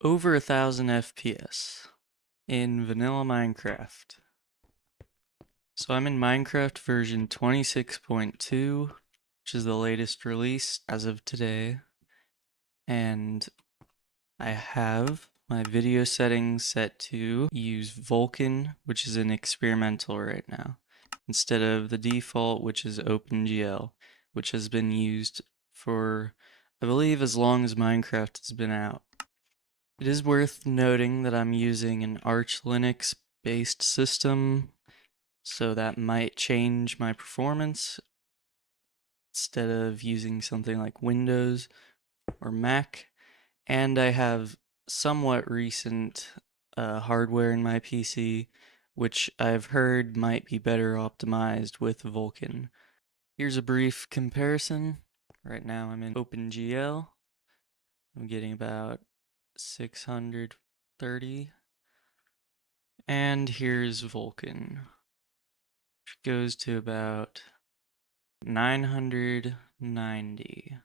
over 1,000 FPS in vanilla Minecraft. So I'm in Minecraft version 26.2, which is the latest release as of today, and I have my video settings set to use Vulkan, which is an experimental right now, instead of the default, which is OpenGL, which has been used for, I believe, as long as Minecraft has been out. It is worth noting that I'm using an Arch Linux based system, so that might change my performance instead of using something like Windows or Mac. And I have somewhat recent hardware in my PC, which I've heard might be better optimized with Vulkan. Here's a brief comparison. Right now I'm in OpenGL. I'm getting about 630. And here's Vulkan, which goes to about 990.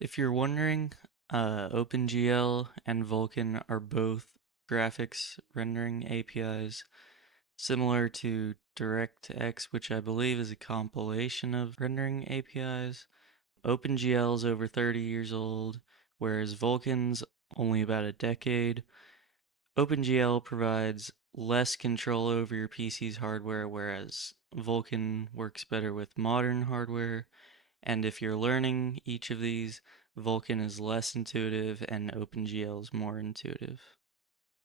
If you're wondering, OpenGL and Vulkan are both graphics rendering APIs similar to DirectX, which I believe is a compilation of rendering APIs. OpenGL is over 30 years old, whereas Vulkan's only about a decade. OpenGL provides less control over your PC's hardware, whereas Vulkan works better with modern hardware. And if you're learning each of these, Vulkan is less intuitive and OpenGL is more intuitive.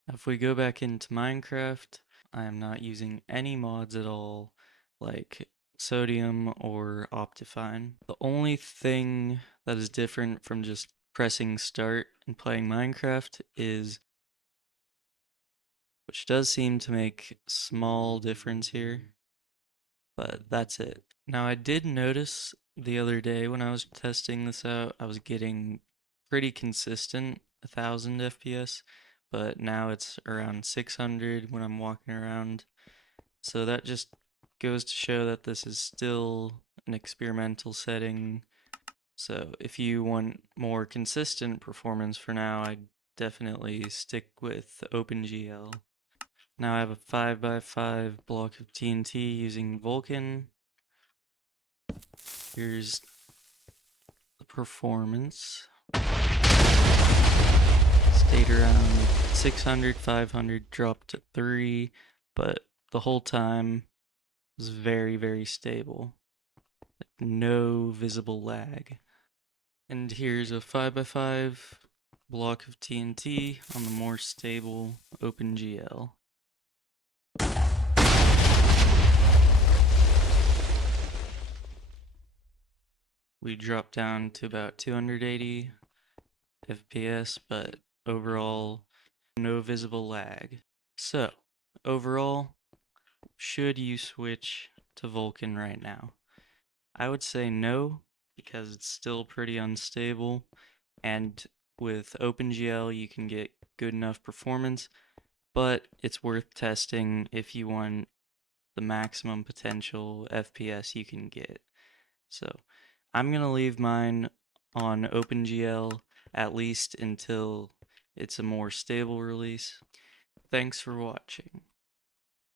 Now, if we go back into Minecraft, I am not using any mods at all, like Sodium or Optifine. The only thing that is different from just pressing start and playing Minecraft is, which does seem to make small difference here, but that's it. Now I did notice the other day when I was testing this out, I was getting pretty consistent 1,000 FPS, but now it's around 600 when I'm walking around. So that just goes to show that this is still an experimental setting. So if you want more consistent performance for now, I'd definitely stick with OpenGL. Now I have a 5x5 block of TNT using Vulkan. Here's the performance. Stayed around 600, 500, dropped to 3, but the whole time was very, very stable. No visible lag. And here's a 5x5 block of TNT on the more stable OpenGL. We dropped down to about 280 FPS, but overall, no visible lag. So, overall, should you switch to Vulkan right now? I would say no, because it's still pretty unstable, and with OpenGL you can get good enough performance, but it's worth testing if you want the maximum potential FPS you can get. So, I'm going to leave mine on OpenGL at least until it's a more stable release. Thanks for watching.